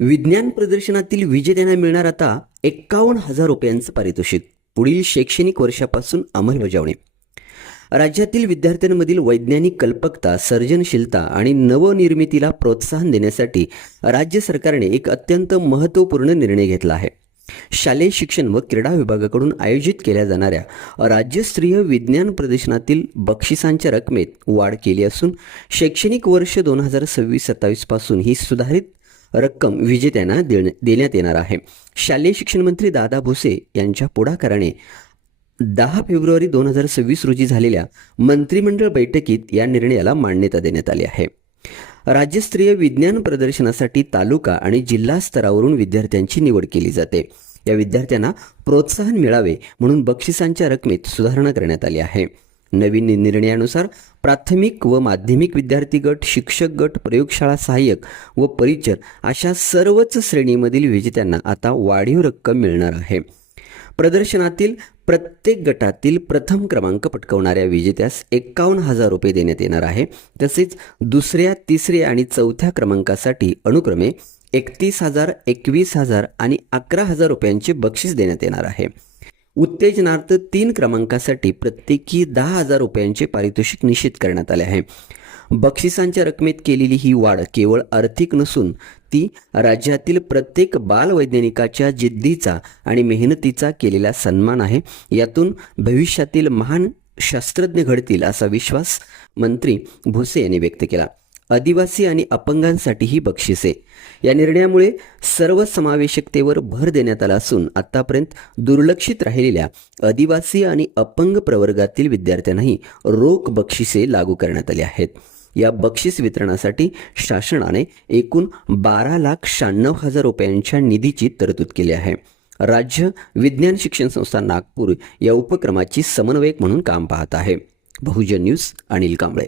विज्ञान प्रदर्शनातील विजेत्यांना मिळणार आता 51,000 रुपयांचं पारितोषिक. पुढील शैक्षणिक वर्षापासून अंमलबजावणी. राज्यातील विद्यार्थ्यांमधील वैज्ञानिक कल्पकता, सर्जनशीलता आणि नवनिर्मितीला प्रोत्साहन देण्यासाठी राज्य सरकारने एक अत्यंत महत्त्वपूर्ण निर्णय घेतला आहे. शालेय शिक्षण व क्रीडा विभागाकडून आयोजित केल्या जाणाऱ्या राज्यस्तरीय विज्ञान प्रदर्शनातील बक्षिसांच्या रकमेत वाढ केली असून शैक्षणिक वर्ष 2026-27 पासून ही सुधारित रक्कम विजेत्यांना देण्यात येणार आहे. शालेय शिक्षण मंत्री दादा भुसे यांच्या पुढाकाराने 10 फेब्रुवारी 2026 रोजी झालेल्या मंत्रिमंडळ बैठकीत या निर्णयाला मान्यता देण्यात आली आहे. राज्यस्तरीय विज्ञान प्रदर्शनासाठी तालुका आणि जिल्हा स्तरावरून विद्यार्थ्यांची निवड केली जाते. या विद्यार्थ्यांना प्रोत्साहन मिळावे म्हणून बक्षिसांच्या रकमेत सुधारणा करण्यात आली आहे. नवीन निर्णयानुसार प्राथमिक व माध्यमिक विद्यार्थी गट, शिक्षक गट, प्रयोगशाळा सहाय्यक व परिचर अशा सर्वच श्रेणीमधील विजेत्यांना आता वाढीव रक्कम मिळणार आहे. प्रदर्शनातील प्रत्येक गटातील प्रथम क्रमांक पटकावणाऱ्या विजेत्यास 51,000 रुपये देण्यात येणार आहे. तसेच दुसऱ्या, तिसऱ्या आणि चौथ्या क्रमांकासाठी अनुक्रमे 31,000, 21,000 आणि 11,000 रुपयांचे बक्षीस देण्यात येणार आहे. उत्तेजनार्थ 3 क्रमांकासाठी प्रत्येकी 10,000 रुपयांचे पारितोषिक निश्चित करण्यात आले आहे. बक्षिसांच्या रकमेत केलेली ही वाढ केवळ आर्थिक नसून ती राज्यातील प्रत्येक बालवैज्ञानिकाच्या जिद्दीचा आणि मेहनतीचा केलेला सन्मान आहे. यातून भविष्यातील महान शास्त्रज्ञ घडतील असा विश्वास मंत्री भुसे यांनी व्यक्त केला. आदिवासी आणि अपंगांसाठी ही बक्षिसे. या निर्णयामुळे सर्वसमावेशकतेवर भर देण्यात आला असून आतापर्यंत दुर्लक्षित राहिलेल्या आदिवासी आणि अपंग प्रवर्गातील विद्यार्थ्यांनाही रोख बक्षिसे लागू करण्यात आली आहेत. या बक्षीस वितरणासाठी शासनाने एकूण 12,96,000 रुपयांच्या निधीची तरतूद केली आहे. राज्य विज्ञान शिक्षण संस्था नागपूर या उपक्रमाची समन्वयक म्हणून काम पाहत आहे. बहुजन न्यूज, अनिल कांबळे.